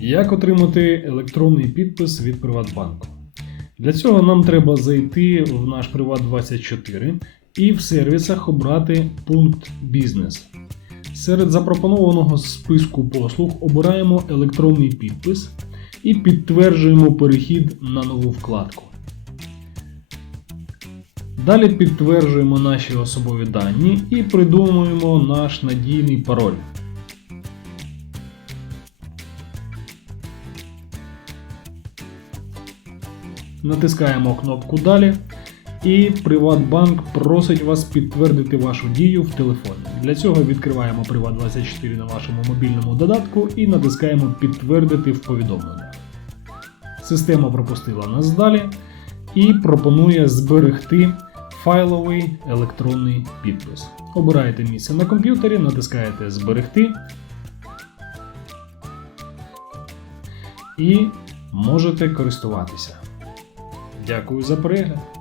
Як отримати електронний підпис від Приватбанку? Для цього нам треба зайти в наш Приват24 і в сервісах обрати пункт Бізнес. Серед запропонованого списку послуг обираємо електронний підпис і підтверджуємо перехід на нову вкладку. Далі підтверджуємо наші особові дані і придумуємо наш надійний пароль. Натискаємо кнопку Далі. І Приватбанк просить вас підтвердити вашу дію в телефоні. Для цього відкриваємо Приват24 на вашому мобільному додатку і натискаємо Підтвердити в повідомленнях. Система пропустила нас далі і пропонує зберегти файловий електронний підпис. Обираєте місце на комп'ютері, натискаєте Зберегти і можете користуватися. Дякую за перегляд!